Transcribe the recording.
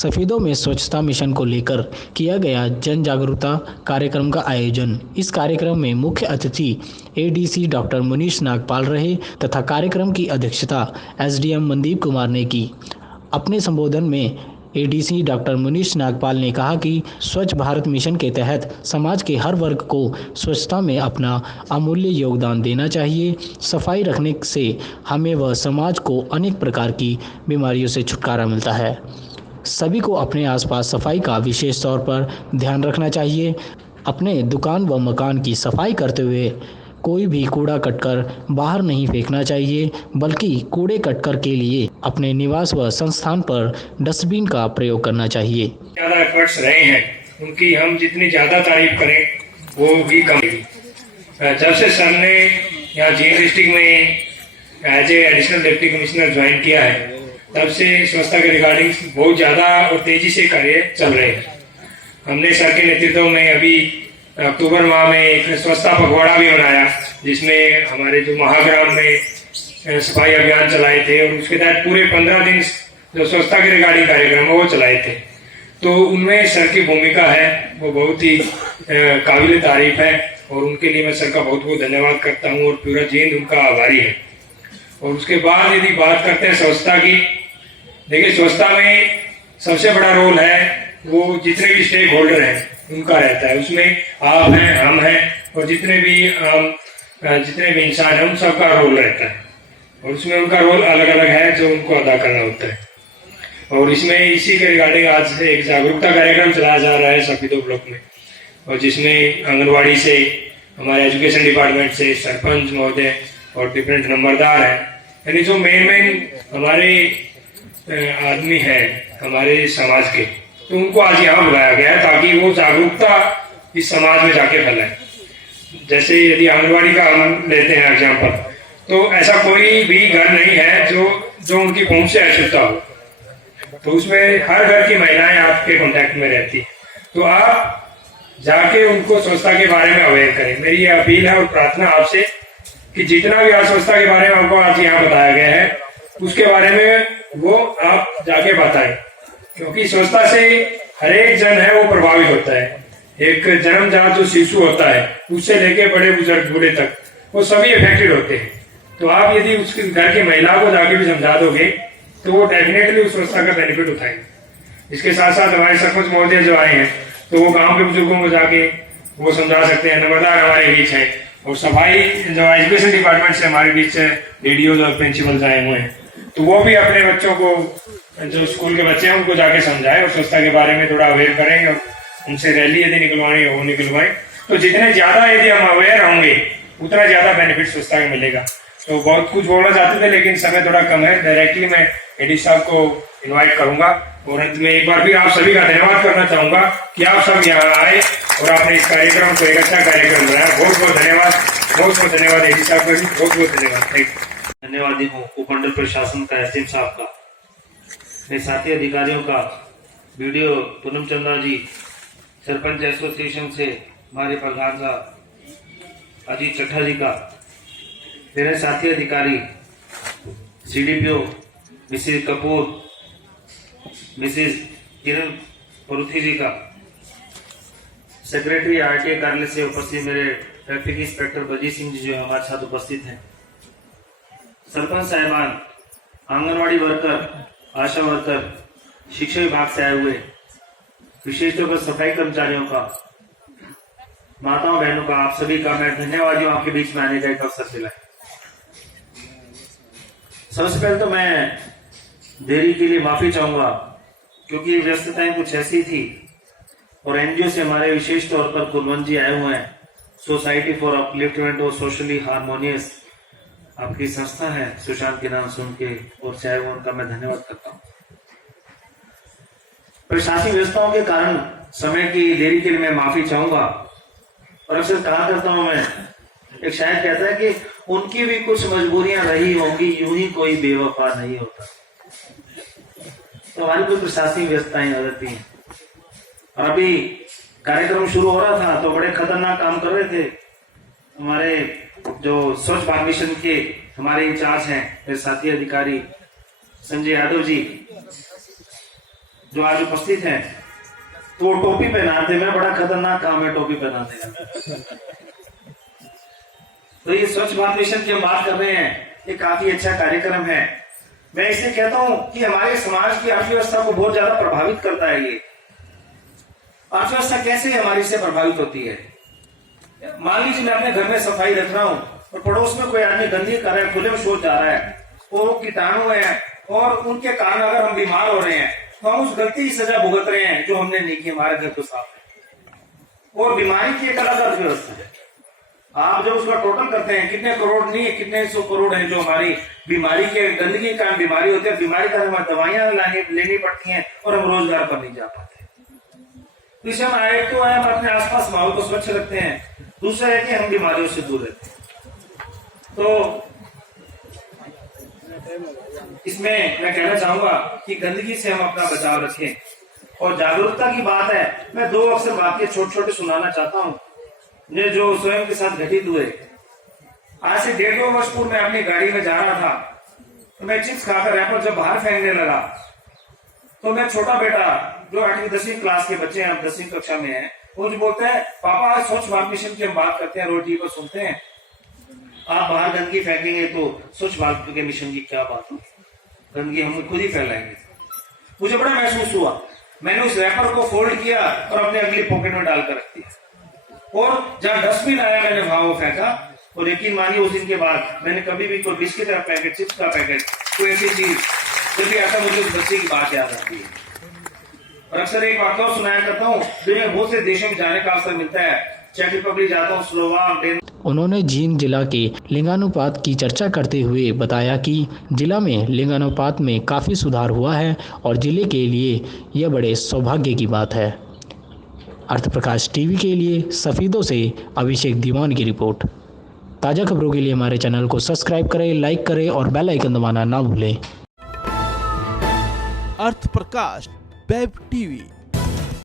सफीदों में स्वच्छता मिशन को लेकर किया गया जन जागरूकता कार्यक्रम का आयोजन। इस कार्यक्रम में मुख्य अतिथि एडीसी डॉक्टर मुनीश नागपाल रहे तथा कार्यक्रम की अध्यक्षता एसडीएम मनदीप कुमार ने की। अपने संबोधन में एडीसी डॉक्टर मुनीश नागपाल ने कहा कि स्वच्छ भारत मिशन के तहत समाज के हर वर्ग को स्वच्छता में अपना अमूल्य योगदान देना चाहिए। सफाई रखने से हमें व समाज को अनेक प्रकार की बीमारियों से छुटकारा मिलता है। सभी को अपने आसपास सफाई का विशेष तौर पर ध्यान रखना चाहिए। अपने दुकान व मकान की सफाई करते हुए कोई भी कूड़ा कटकर बाहर नहीं फेंकना चाहिए, बल्कि कूड़े कटकर के लिए अपने निवास व संस्थान पर डस्टबिन का प्रयोग करना चाहिए। ज़्यादा एफर्ट्स रहे हैं, उनकी हम जितनी ज़्यादा तारीफ करें वो भी कम है। जब से सर ने यहाँ जींद डिस्ट्रिक्ट में as a additional deputy commissioner join किया है, तब से स्वच्छता के रिगार्डिंग बहुत ज़्यादा और तेज़ी से कार्य चल रहे हैं। हमने सर के नेतृत्व में अभी अक्टूबर माह में एक स्वच्छता पखवाड़ा भी बनाया, जिसमें हमारे जो महाग्राम में सफाई अभियान चलाए थे और उसके तहत पूरे 15 दिन जो स्वच्छता के रिगार्डिंग कार्यक्रम वो चलाए थे। तो उनमें सर की भूमिका है वो बहुत ही काबिल तारीफ है और उनके लिए मैं सर का बहुत बहुत धन्यवाद करता हूँ और पूरा जींद उनका आभारी है। और उसके बाद यदि बात करते हैं स्वच्छता की, देखिए स्वच्छता में सबसे बड़ा रोल है वो जितने भी स्टेक होल्डर हैं उनका रहता है। उसमें आप हैं, हम हैं और जितने भी इंसान हैं उन सबका रोल रहता है और उसमें उनका रोल अलग अलग है जो उनको अदा करना होता है। और इसमें इसी के रिगार्डिंग आज एक जागरूकता कार्यक्रम चलाया जा रहा है सफीदो ब्लॉक में, और जिसमें आंगनबाड़ी से, हमारे एजुकेशन डिपार्टमेंट से, सरपंच महोदय और डिफरेंट नंबरदार हैं, यानी जो मेन हमारे आदमी हैं हमारे समाज के, तो उनको आज यहाँ बुलाया गया है ताकि वो जागरूकता इस समाज में जाके फैलाए। जैसे यदि आंगनबाड़ी का हम लेते हैं एग्जाम्पल, तो ऐसा कोई भी घर नहीं है जो उनकी पहुंच से अछूता हो, तो उसमें हर घर की महिलाएं आपके कांटेक्ट में रहती है, तो आप जाके उनको स्वच्छता के बारे में अवेयर करें। मेरी ये अपील है और प्रार्थना आपसे कि जितना भी आज स्वच्छता के बारे में आपको आज यहाँ बताया गया है उसके बारे में वो आप जाके बताएं, क्योंकि स्वच्छता से हर एक जन है वो प्रभावित होता है। एक जन्मजात जो शिशु होता है उससे लेके बड़े बुजुर्ग बूढ़े तक वो सभी इफेक्टेड होते हैं। तो आप यदि उसके घर की महिला को जाके भी समझा दोगे तो वो डेफिनेटली उस स्वच्छता का बेनिफिट उठाएंगे। इसके साथ साथ हमारे सरपंच महोदय जो आए हैं तो वो गांव के बुजुर्गों को जाके वो समझा सकते हैं। नंबरदार हमारे बीच है और सफाई जो एजुकेशन डिपार्टमेंट से हमारे बीच डीडीओ और प्रिंसिपल आए हुए हैं, तो वो भी अपने बच्चों को, जो स्कूल के बच्चे हैं उनको जाके समझाएं और स्वच्छता के बारे में थोड़ा अवेयर करें और उनसे रैली यदि निकलवानी हो वो निकलवाएं। तो जितने ज्यादा यदि हम अवेयर होंगे उतना ज्यादा बेनिफिट स्वच्छता में मिलेगा। तो बहुत कुछ बोलना चाहते थे लेकिन समय थोड़ा कम है। डायरेक्टली मैं एडी साहब को इन्वाइट करूंगा और अंत में एक बार फिर आप सभी का धन्यवाद करना चाहूंगा कि आप सब यहाँ आए और आपने इस कार्यक्रम को एक अच्छा कार्यक्रम बनाया। बहुत बहुत धन्यवाद एडी साहब का भी बहुत बहुत धन्यवाद। धन्यवादी हूँ उपमंडल प्रशासन का, एसडीएम साहब का, मेरे साथी अधिकारियों का, वीडियो पूनम चंदा जी, सरपंच एसोसिएशन से हमारे प्रधान साहब अजीत चट्टा जी का, मेरे साथी अधिकारी सीडीपीओ मिसेज कपूर, मिसेज किरण परुथी जी का, सेक्रेटरी आरटीए कार्यालय से उपस्थित मेरे ट्रैफिक इंस्पेक्टर बलजीत सिंह जी जो हमारे साथ उपस्थित हैं, सरपंच साहिबान, आंगनवाड़ी वर्कर, आशा वर्कर, शिक्षा विभाग से आए हुए विशेष तौर पर सफाई कर्मचारियों का, माताओं बहनों का, आप सभी का मैं धन्यवादी हूँ आपके बीच में आने का एक अवसर मिला है। सबसे पहले तो मैं देरी के लिए माफी चाहूंगा क्योंकि व्यस्तताएं कुछ ऐसी थी और एनजीओ से हमारे विशेष तौर पर कुलवंत जी आए हुए हैं, सोसाइटी फॉर अपलिफ्टमेंट और सोशली हार्मोनियस आपकी संस्था है, सुशांत के नाम सुन के और चाहे उनका मैं धन्यवाद करता हूँ। प्रशासनिक व्यवस्थाओं के कारण समय की देरी के लिए मैं माफी चाहूंगा और अक्सर कहा करता हूं मैं, एक शायद कहता है कि उनकी भी कुछ मजबूरियां रही होंगी, यूं ही कोई बेवफा नहीं होता। तो हमारी कोई प्रशासनिक व्यवस्थाएं रहती हैं और अभी कार्यक्रम शुरू हो रहा था तो बड़े खतरनाक काम कर रहे थे हमारे जो स्वच्छ भारत मिशन के हमारे इंचार्ज हैं, मेरे साथी अधिकारी संजय यादव जी, जो आज उपस्थित हैं, तो वो टोपी पहनाते हैं। बड़ा खतरनाक काम है टोपी पहनाने का। तो ये स्वच्छ भारत मिशन की हम बात कर रहे हैं, ये काफी अच्छा कार्यक्रम है। मैं इसलिए कहता हूं कि हमारे समाज की अर्थव्यवस्था को बहुत ज्यादा प्रभावित करता है। ये अर्थव्यवस्था कैसे हमारी से प्रभावित होती है? मान लीजिए मैं अपने घर में सफाई रख रहा हूं और पड़ोस में कोई आदमी गंदगी कर रहा है, खुले में शौच जा रहा है, और वो कीटाणु है और उनके कारण अगर हम बीमार हो रहे हैं तो हम उस गलती की सजा भुगत रहे हैं जो हमने नहीं की। हमारे घर को साफ है और बीमारी की एक अलग अर्थव्यवस्था है। आप जब उसका टोटल करते हैं, कितने करोड़ नहीं है, कितने 100 करोड़ है जो हमारी बीमारी के गंदगी का बीमारी होती है, बीमारी का हमें दवाइयां लेनी पड़ती हैं और हम रोजगार पर नहीं जा पाते। इसे हम एक तो है हम अपने आसपास माहौल को स्वच्छ रखते हैं, दूसरा है कि हम बीमारियों से दूर रहते हैं। तो इसमें मैं कहना चाहूंगा कि गंदगी से हम अपना बचाव रखें। और जागरूकता की बात है, मैं 2 अक्सर वाक्य छोटे छोटे सुनाना चाहता हूं जो स्वयं के साथ घटित हुए। आज से 1.5 वर्ष पूर्व मैं अपनी गाड़ी में जा रहा था, तो मैं चिप्स खाकर रैपर जब बाहर फेंकने लगा, तो मैं छोटा बेटा जो 8वीं 10वीं क्लास के बच्चे हैं, 10वीं कक्षा में है, वो जो बोलते हैं पापा आज स्वच्छ भारत मिशन की हम बात करते हैं, रोटी पर सुनते हैं, आप बाहर गंदगी फेंकेंगे तो स्वच्छ भारत के मिशन की क्या बात होगी, गंदगी हम खुद ही फैलाएंगे। मुझे बड़ा महसूस हुआ। मैंने उस रैपर को फोल्ड किया और अपने अगली पॉकेट में डालकर रख दिया, और जहां डस्टबिन आया मैंने वहां वो फेंका। और यकीन मानिए उस दिन के बाद मैंने कभी भी कोई बिस्किट का पैकेट, चिप्स का पैकेट, कोई ऐसी चीज, जब भी ऐसा मुझे उस बच्चे की बात याद आती है। और अक्सर एक वाक्य सुनाया करता हूँ, दुनिया में बहुत से देशों में जाने का अवसर मिलता है, चेक रिपब्लिक जाता हूँ, स्लोवाक। उन्होंने जींद जिला के लिंगानुपात की चर्चा करते हुए बताया कि जिला में लिंगानुपात में काफ़ी सुधार हुआ है और जिले के लिए यह बड़े सौभाग्य की बात है। अर्थ प्रकाश टीवी के लिए सफीदों से अभिषेक दीवान की रिपोर्ट। ताज़ा खबरों के लिए हमारे चैनल को सब्सक्राइब करें, लाइक करें और बेल आइकन दबाना ना भूलें। अर्थ प्रकाश वेब टीवी।